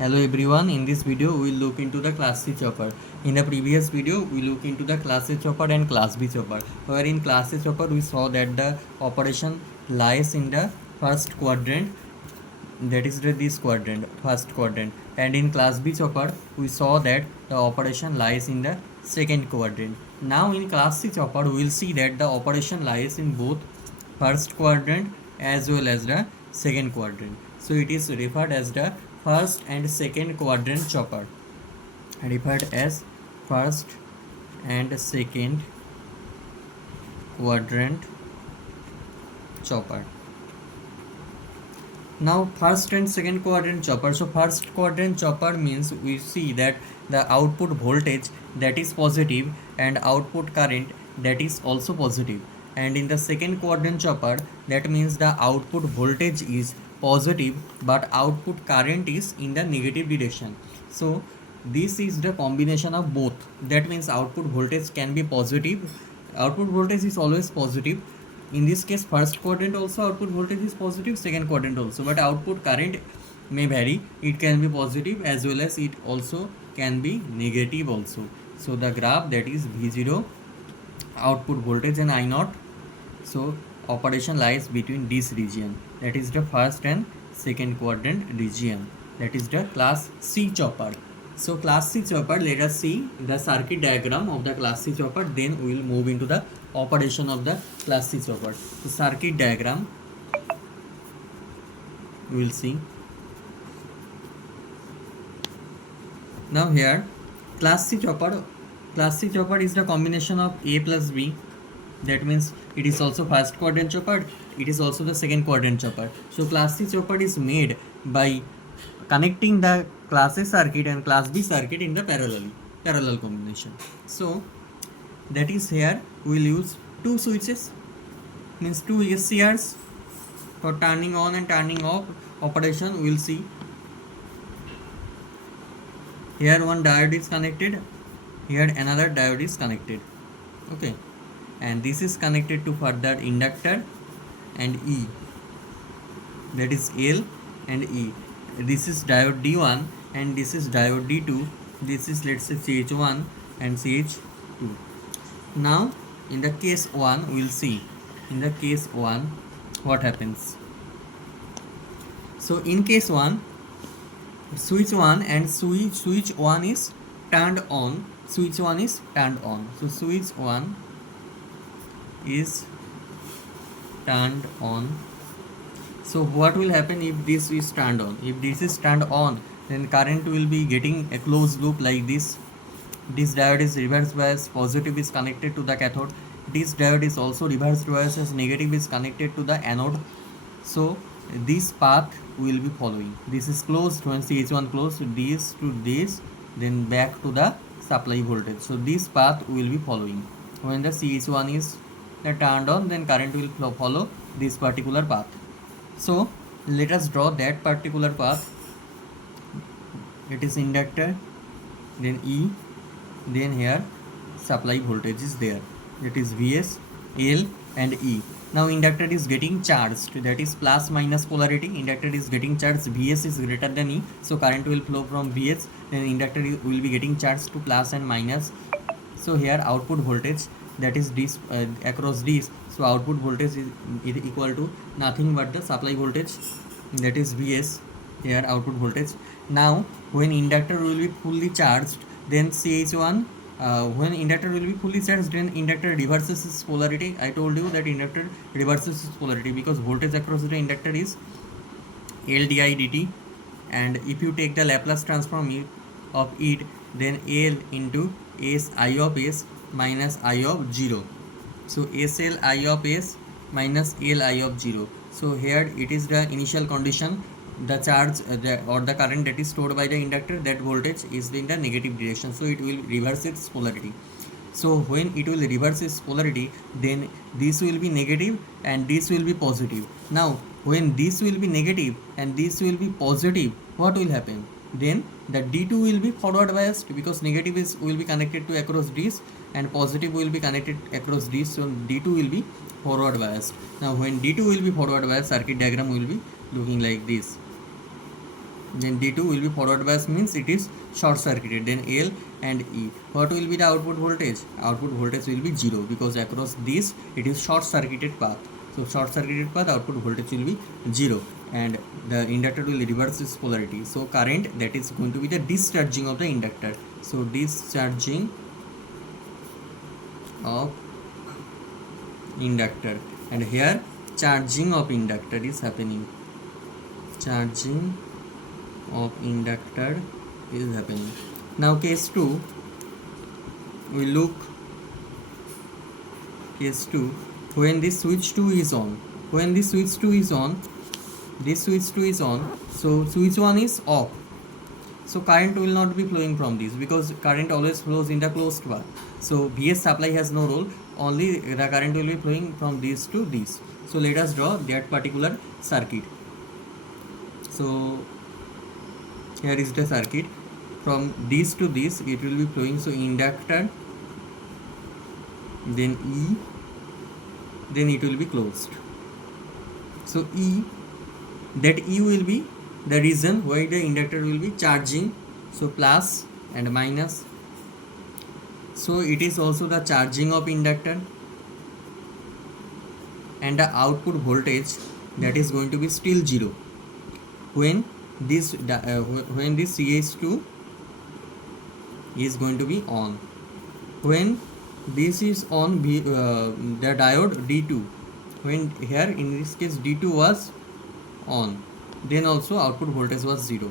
Hello everyone, in this video we will look into the class C chopper. In the previous video we look into the class A chopper and class B chopper, where in class A chopper we saw that the operation lies in the first quadrant, that is this quadrant, first quadrant, and in class B chopper we saw that the operation lies in the second quadrant. Now in class C chopper we will see that the operation lies in both first quadrant as well as the second quadrant. So it is referred as the first and second quadrant chopper, referred as first and second quadrant chopper. Now first and second quadrant chopper. So first quadrant chopper means we see that the output voltage that is positive and output current that is also positive. And in the second quadrant chopper, that means the output voltage is positive but output current is in the negative direction. So this is the combination of both. That means output voltage can be positive. Output voltage is always positive. In this case, first quadrant also output voltage is positive, second quadrant also, but output current may vary. It can be positive as well as it also can be negative also. So the graph, that is V0 output voltage and I0. So operation lies between this region, that is the first and second quadrant region, that is the class C chopper. So class C chopper, let us see the circuit diagram of the class C chopper, then we will move into the operation of the class C chopper. So circuit diagram we will see. Now here class C chopper is the combination of A plus B. That means it is also first quadrant chopper, it is also the second quadrant chopper. So class C chopper is made by connecting the class A circuit and class B circuit in the parallel combination. So that is here we will use two switches, means two SCRs for turning on and turning off operation. We will see here one diode is connected, here another diode is connected, okay, and this is connected to further inductor and E, that is L and E. This is diode D1 and this is diode D2. This is, let's say, CH1 and CH2. Now in the case 1 we will see, in the case 1 what happens. So in case 1, switch 1 and switch 1 is turned on, switch 1 is turned on. So switch 1 is turned on. So what will happen if this is turned on? If this is turned on, then current will be getting a closed loop like this. This diode is reverse bias, positive is connected to the cathode. This diode is also reverse bias as negative is connected to the anode. So this path will be following. This is closed, when CH1 closed, this to this, then back to the supply voltage. So this path will be following. When the CH1 is turned on, then current will follow this particular path. So let us draw that particular path. It is inductor, then E, then here supply voltage is there, that is Vs, L and E. Now inductor is getting charged, that is plus minus polarity. Inductor is getting charged, Vs is greater than E, so current will flow from Vs, then inductor will be getting charged to plus and minus. So here output voltage, that is this across this, so output voltage is equal to nothing but the supply voltage, that is Vs, here output voltage. Now when inductor will be fully charged, then CH1, when inductor will be fully charged, then inductor reverses its polarity. I told you that inductor reverses its polarity because voltage across the inductor is L di dt, and if you take the Laplace transform of it, then L into S I of S minus I of 0. So SL I of S minus L I of 0. So here it is the initial condition, the charge or the current that is stored by the inductor, that voltage is in the negative direction, so it will reverse its polarity. So when it will reverse its polarity, then this will be negative and this will be positive. Now when this will be negative and this will be positive, what will happen? Then the D2 will be forward biased, because negative will be connected to across this and positive will be connected across this, so D2 will be forward biased. Now when D2 will be forward biased, circuit diagram will be looking like this. then D2 will be forward bias, means it is short circuited. Then L and E, what will be the output voltage? Output voltage will be 0, because across this it is short circuited path. So short circuited path, output voltage will be 0, and the inductor will reverse its polarity. So current, that is going to be the discharging of the inductor. So discharging of inductor, and here charging of inductor is happening. Charging of inductor is happening. Now case 2, we look case 2, when this switch 2 is on. When this switch 2 is on, this switch 2 is on, so switch 1 is off. So current will not be flowing from this, because current always flows in the closed path. So Vs supply has no role, only the current will be flowing from this to this. So let us draw that particular circuit. So here is the circuit. From this to this it will be flowing. So inductor, then E, then it will be closed. So E, that E will be the reason why the inductor will be charging. So plus and minus. So it is also the charging of inductor, and the output voltage, that is going to be still 0 when this CH2 is going to be on. When this is on, the diode D2, when here in this case D2 was on, then also output voltage was 0.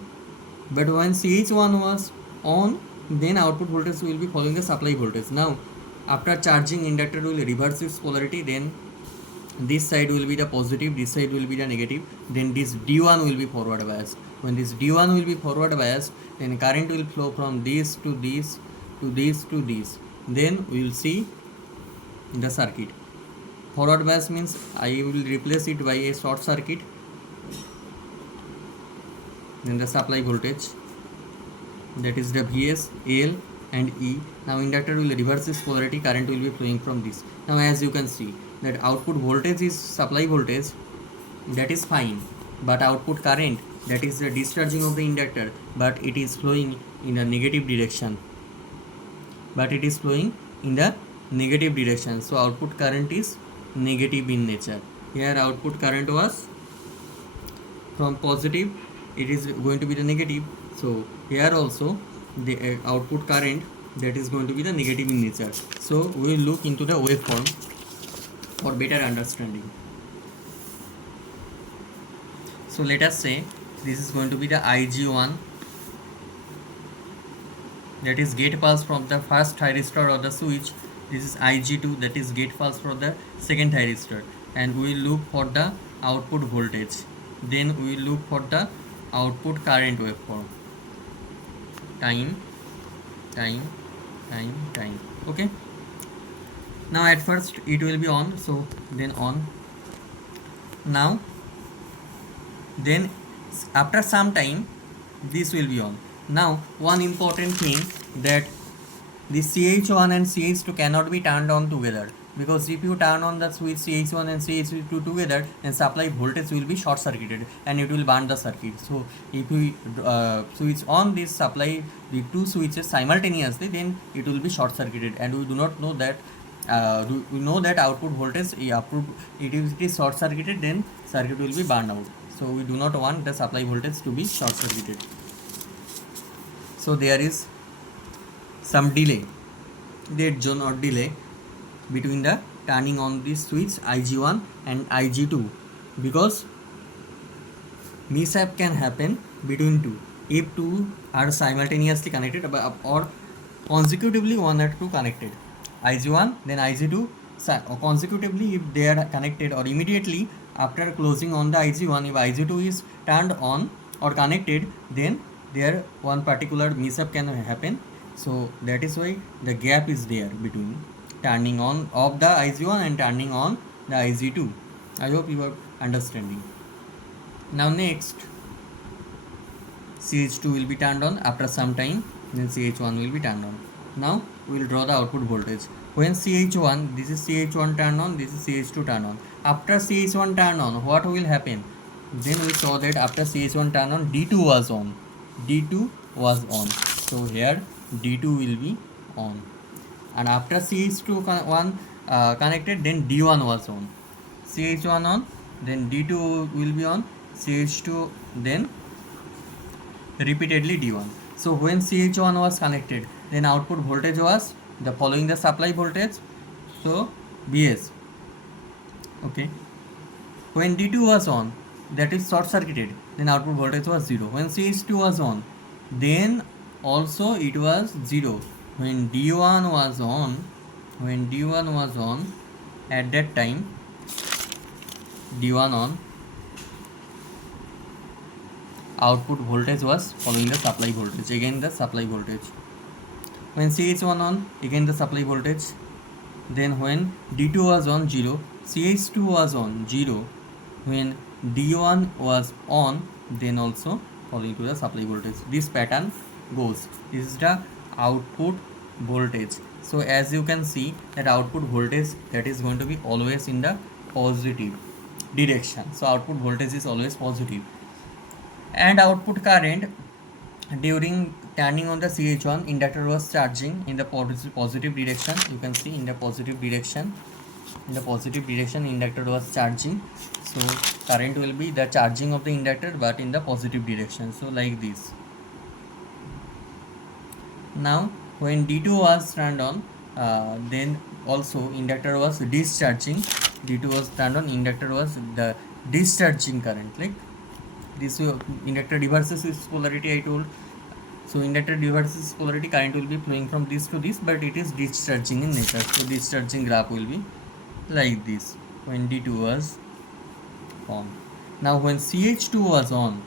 But when CH1 was on, then output voltage will be following the supply voltage. Now after charging, inductor will reverse its polarity, then this side will be the positive, this side will be the negative, then this D1 will be forward biased. When this D1 will be forward biased, then current will flow from this to this to this to this. Then we will see the circuit. Forward bias means I will replace it by a short circuit. Then the supply voltage, that is the Vs, L and E. Now inductor will reverse its polarity, current will be flowing from this. Now as you can see that output voltage is supply voltage, that is fine, but output current, that is the discharging of the inductor, but it is flowing in a negative direction. So output current is negative in nature. Here output current was from positive, it is going to be the negative. So here also the output current, that is going to be the negative in nature. So we will look into the waveform for better understanding. So let us say this is going to be the IG1, that is gate pulse from the first thyristor of the switch. This is IG2, that is gate pulse from the second thyristor, and we will look for the output voltage. Then we will look for the output current waveform. Time. Okay. Now at first it will be on, so then on. Now then after some time this will be on. Now one important thing, that the CH1 and CH2 cannot be turned on together, because if you turn on the switch CH1 and CH2 together, then supply voltage will be short circuited and it will burn the circuit. So if we switch on this supply, the two switches simultaneously, then it will be short circuited, and we do not know that we know that output voltage, it is short circuited, then circuit will be burned out. So we do not want the supply voltage to be short circuited. So there is some delay, dead zone or delay between the turning on this switch IG1 and IG2, because mishap can happen between two if two are simultaneously connected or consecutively one or two connected. IG1 then IG2 consecutively, if they are connected, or immediately after closing on the IG1, if IG2 is turned on or connected, then there one particular mishap can happen. So that is why the gap is there between turning on of the IG1 and turning on the IG2. I hope you are understanding. Now next, CH2 will be turned on after some time, then CH1 will be turned on. Now we will draw the output voltage. When this is CH1 turned on, this is CH2 turned on. After CH1 turned on, what will happen? Then we saw that after CH1 turn on, D2 was on. D2 was on. So here D2 will be on. And after CH2 connected, then D1 was on. CH1 on, then D2 will be on. CH2, then repeatedly D1. So when CH1 was connected, then output voltage was the following the supply voltage. So Bs. Okay. When D2 was on, that is short circuited, then output voltage was 0. When CH2 was on, then also it was 0. When D1 was on, at that time D1 on, output voltage was following the supply voltage, again the supply voltage. When CH1 on, again the supply voltage. Then when D2 was on 0, CH2 was on 0. When D1 was on, then also following to the supply voltage. This pattern goes. This is the output voltage. So as you can see that output voltage, that is going to be always in the positive direction. So output voltage is always positive. And output current during turning on the CH1, inductor was charging in the positive direction. You can see in the positive direction. In the positive direction, inductor was charging. So current will be the charging of the inductor, but in the positive direction. So like this. Now when D2 was turned on, then also inductor was discharging. D2 was turned on, inductor was the discharging current. Like this, inductor reverses its polarity, I told. So inductor reverses polarity, current will be flowing from this to this, but it is discharging in nature. So discharging graph will be like this when D2 was on. Now when CH2 was on,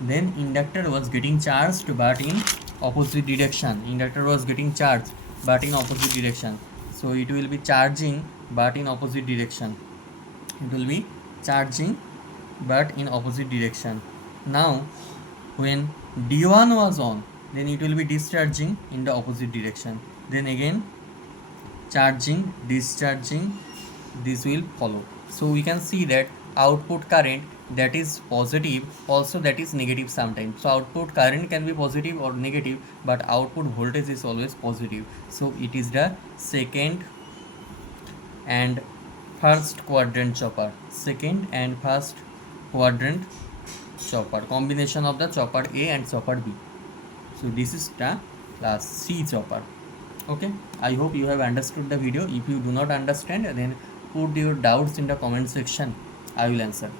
then inductor was getting charged but in opposite direction. Inductor was getting charged but in opposite direction. So it will be charging but in opposite direction. It will be charging but in opposite direction. Now when D1 was on, then it will be discharging in the opposite direction. Then again charging, discharging, this will follow. So we can see that output current, that is positive, also that is negative sometimes. So output current can be positive or negative, but output voltage is always positive. So it is the second and first quadrant chopper. Second and first quadrant chopper, combination of the chopper A and chopper B. So this is the class C chopper. Okay, I hope you have understood the video. If you do not understand, then put your doubts in the comment section. I will answer.